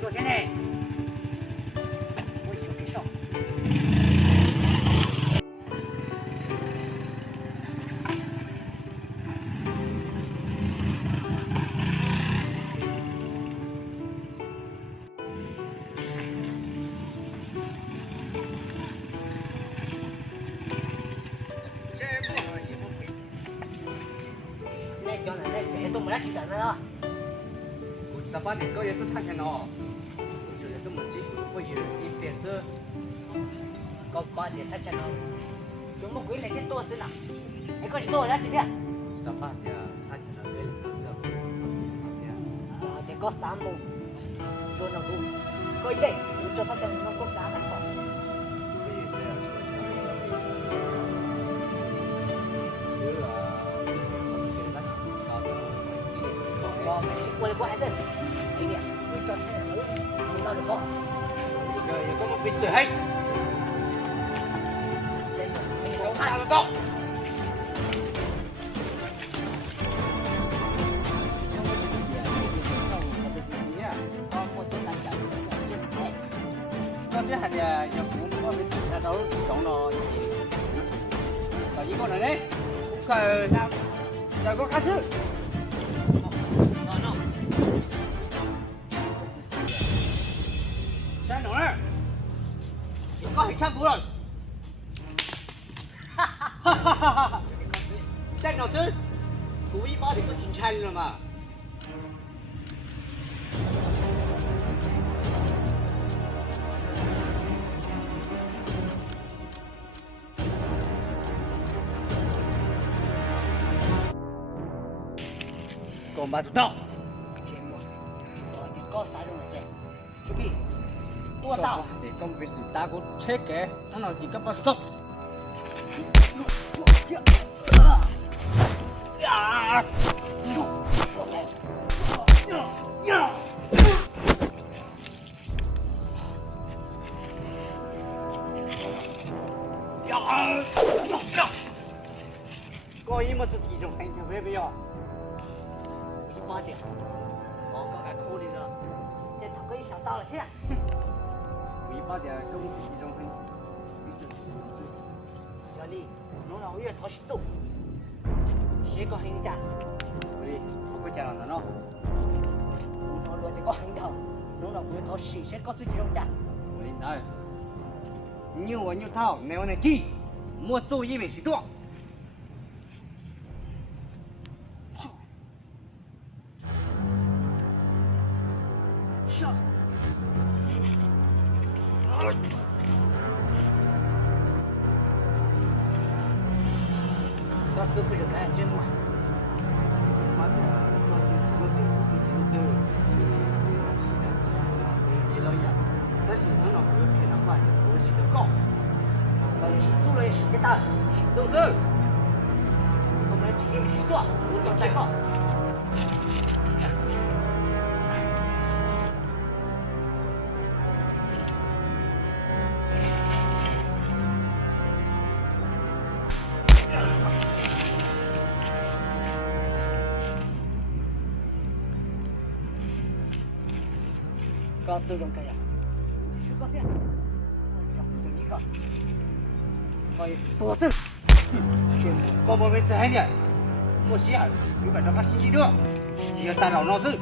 昨天呢，我休息少。叫奶奶这都没来吃饭了。我知道把年糕也都摊开了，我现在都没记住，我有一边子搞把年摊钱了，就没回来的多少了？你可是多少几天？我知道把的摊开了，给人家啊，这个三亩，做那个，可以的，我做他这那个干的好。我的孩子，弟弟，你找钱你到底好？也给我闭嘴嘿！我看得到。这边还得要我们自己都种了，到一个人呢，我看那这个开始。山东人，有个很唱歌了，哈哈哈哈哈！张老师，故意把这个进城了嘛？公巴主到。搞啥用的？兄弟，多大？你公必须打个车给，然后你个把手。呀！高一么子体重很有没有？你妈的！我刚才哭的了，这头可以想到了天。尾巴的跟体重很。小李，弄让我越逃西走，铁个很家。对，我不讲了喏。我落这个很头，弄让我越逃西，先告诉这种家。喂，来，牛我牛头，那我能记，莫做一味许多。上。到最后就看真嘛。但是很老朋友比他快，我是个高。做了时间大，行走走。我们今天时段，我叫再高。刚走中这样，你是个点，就你个，可以多手，我没事还呢，我洗下，有本事把洗几个，只要打扰老师。